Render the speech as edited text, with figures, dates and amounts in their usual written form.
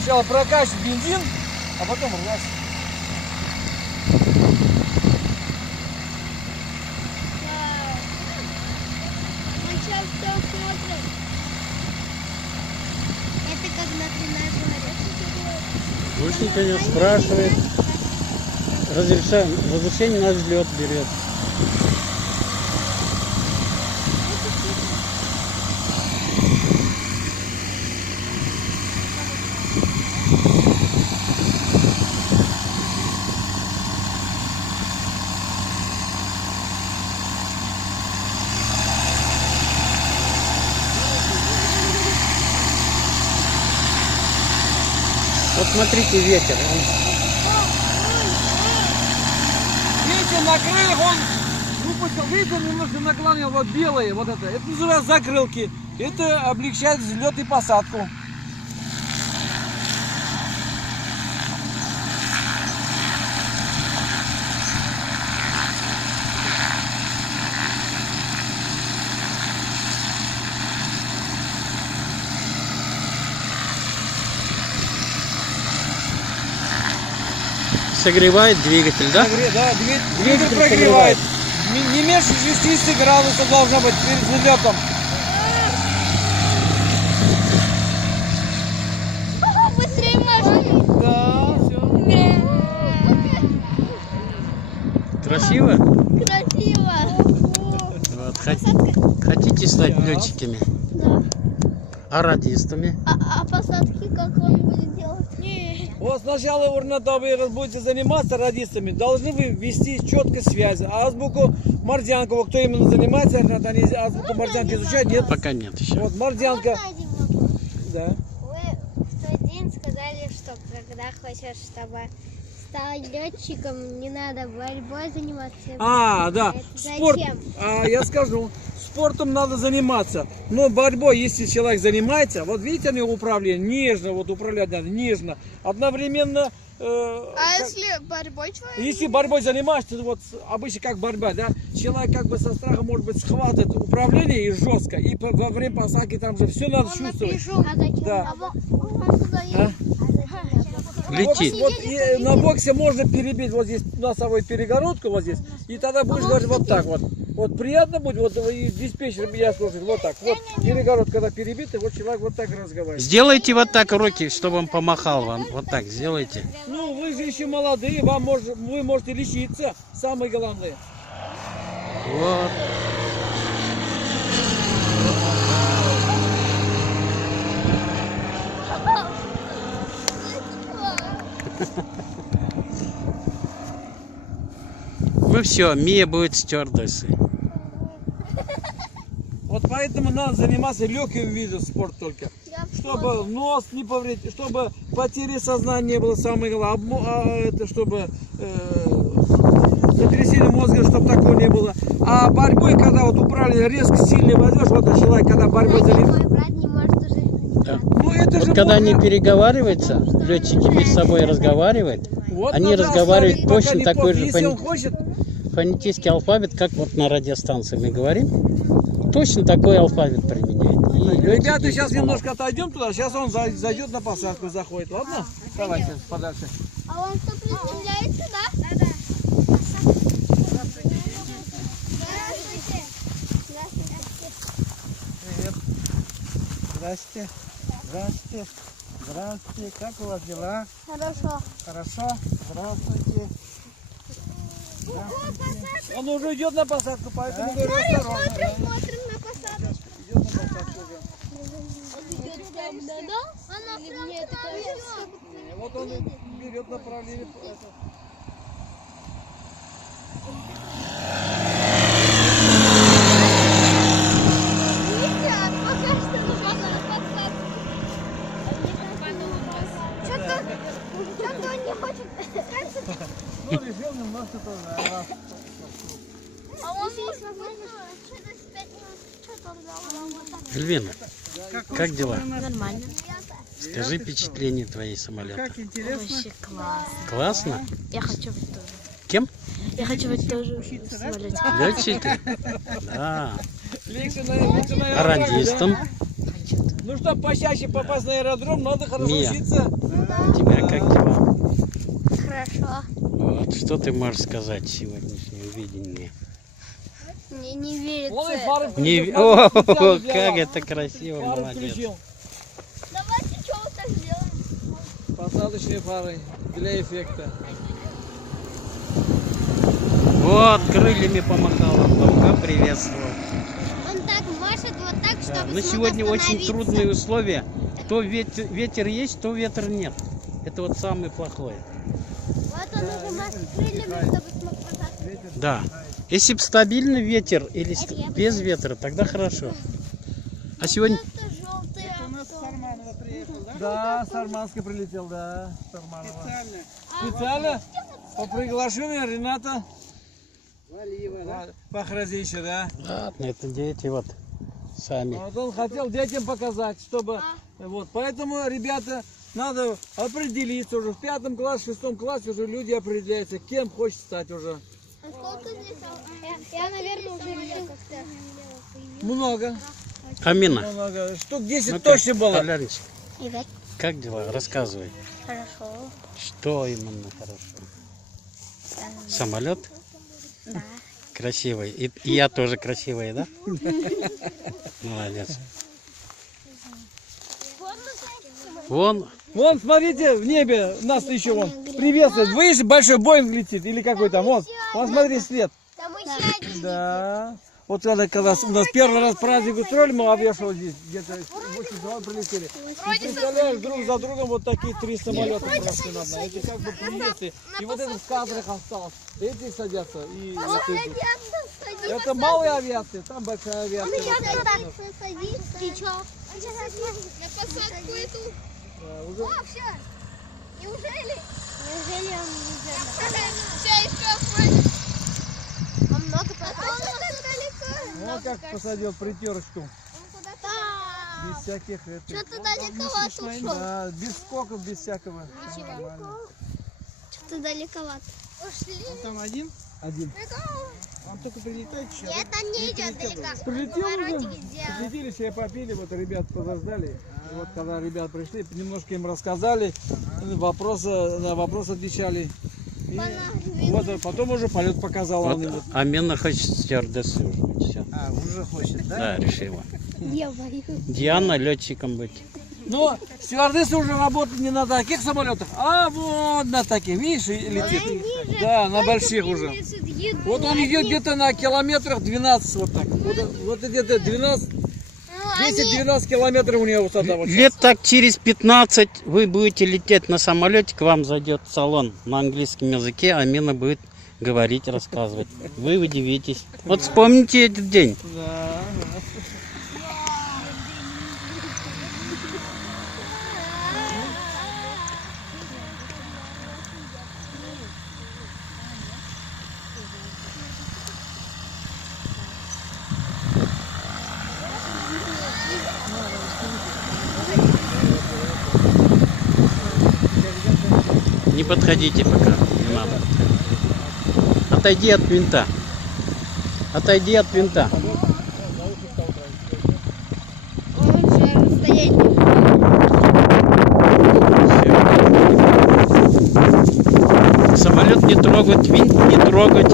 Сначала прокачивать бензин, а потом раз. Сейчас все смотрим. Это как на тренажере. Гусенька ее спрашивает. Разрешение на взлет берет. Вот смотрите, ветер. Ветер накрыл, он выпустил, видите, немножко наклонил, вот белые, вот это. Это называется закрылки. Это облегчает взлет и посадку. Согревает двигатель, да? Да, двигатель прогревает. Не меньше 60 градусов должно быть перед взлетом. Быстрее машина. Да, все. Красиво? Красиво. Вот, хотите стать летчиками? Да. А радистами? А посадки как он будет делать? Вот сначала вы будете заниматься радистами, должны вы вести четко связь. А азбуку мордянку, кто именно занимается, они азбуку мордянки изучают, нет? Пока нет еще. Вот мордянка. Да. Вы в тот день сказали, что когда хочешь, чтобы стать летчиком, не надо борьбой заниматься. Да. Это Спорт. зачем? Я скажу, спортом надо заниматься. Но борьбой, если человек занимается, вот видите, они управление нежно, вот управлять надо нежно. Одновременно. Если борьбой человек? Если борьбой занимаешься, вот обычно как борьба, да, человек как бы со страха, может быть, схватывает управление и жестко, и во время посадки там же все надо чувствовать. А зачем? Да. Лети. Вот и на боксе можно перебить вот здесь носовую перегородку вот здесь, и тогда будешь говорить вот так вот. Вот приятно будет, вот и диспетчер меня слушает, вот так. Вот перегородка когда перебита, вот человек вот так разговаривает. Сделайте вот так руки, чтобы он помахал вам. Вот так сделайте. Ну, вы же еще молодые, вы можете лечиться, самое главное. Вот. Ну все, Мия будет стюардессой. Вот поэтому надо заниматься легким видом спорта только. Чтобы нос не повредить, чтобы потери сознания не было, самое главное, это чтобы сотрясение мозга, чтобы такого не было. А борьбой, когда вот управление резко сильно возьмешь, вот человек, когда борьбой занимается. Мой брат не может уже. Да. Ну это Вот же когда они можно. переговариваются, летчики между собой разговаривают, Вот они надо разговаривают оставить, пока точно не такой поздно. же Если он хочет, фонетический алфавит, как вот на радиостанции мы говорим, точно такой алфавит применяет. И ребята, летчики сейчас помогают. немножко отойдем туда, сейчас он зайдет на посадку, заходит, ладно? Давайте подальше. А он что, приземляется, да? Да. Здравствуйте. Привет. Здрасте. Здравствуйте. Здравствуйте. Как у вас дела? Хорошо. Хорошо? Здравствуйте. Здравствуйте. Он уже идет на посадку, поэтому говорю осторожно. Смотрим на посадочку. Идет на посадку уже. Она прям идет. Вот он берет направление. Видите, пока что нужно на посадку. Что-то он не хочет. Ну, решил немножко тоже. А он через 5 минут что-то взял. Эльвина, как дела? Нормально. Скажи впечатление твоей самолета. Как интересно. Вообще классно. Классно? Я хочу быть тоже. Кем? Я хочу быть тоже в самолете. Летчики? Да. Легче, наверное, А радистом? Ну что, почаще попасть на аэродром, надо хорошо Мия. учиться. У тебя как дела? Хорошо. Вот, что ты можешь сказать сегодняшнее видение? Мне не верится. Вон и фары Не... включил, О, фары специально для как вас. это красиво, Фары молодец. включил. Давайте что вот так сделаем? Посадочные фары для эффекта. Вот, крыльями помахал, Антонка приветствовал. Он так машет вот так, Да, чтобы но смог сегодня очень остановиться. трудные условия. То ветер есть, то ветер нет. Это вот самое плохое. Вот он уже машет крыльями, чтобы смог посадить. Да. Если бы стабильный ветер или Это я без ветра, тогда хорошо. А сегодня Это желтый автобус. Да, с Арманска прилетел, да. Специально по приглашению Рената Пахразича, да. ладно, это дети вот сами. Вот он хотел детям показать, чтобы... Вот, поэтому, ребята, надо определиться уже. В 5 классе, в 6 классе уже люди определяются, кем хочет стать уже. А сколько здесь? Я, наверное, уже решил как-то. Много, Амина, много. Штук 10 ну-ка, точно было. Полярничек, Ребят, как дела? Рассказывай. хорошо. Что именно хорошо? Самолет? Да. Красивый. И я тоже красивая, да? Молодец. Вон, Вон, смотрите, в небе нас еще вон приветствует. Видишь, большой Боинг летит или какой там, вон. Вон, смотри, свет. Там еще один. Да. Вот когда у нас первый раз праздник устроили, мы авиашоу здесь, где-то 8 человек прилетели. И представляешь, друг за другом вот такие 3 самолета прошли над нами. Это как бы приветствие. И вот это в кадрах осталось. Эти садятся и вот эти. Это малая авиация, там большая авиация. Ты чё? На посадку иду. Уже О, все. Неужели? Неужели он не Все, еще а много посадок? вот как посадил притерочку. Да. Без всяких... Что-то далековато ушел. Да, без скоков, без всякого. Нормально. Что-то далековато. Ушли. Там один? Один. Он только прилетает еще. Нет, он не идет далеко. Прилетел уже, Поворотики сделал. посидели, все попили, вот ребят подождали. И вот когда ребят пришли, немножко им рассказали, на вопросы отвечали. И вот потом уже полет показал. вот он им. Амина хочет стюардессой уже быть. Всё. А, уже хочет, да? Да, решила. Я боюсь. Диана летчиком быть. Но стюардессы уже работают не на таких самолетах, а вот на таких, видишь, и летит. Да, на больших уже. Вот он идет где-то на километрах 12, вот так. Вот где-то 12, 10-12 километров у него высота. Вот Лет так через 15 вы будете лететь на самолете, к вам зайдет салон на английском языке, Амина будет говорить, рассказывать. Вы удивитесь. Вот вспомните этот день. Да. Не подходите пока, не надо. Отойди от винта. Отойди от винта. Он же расстояние. Самолет не трогать, винт не трогать.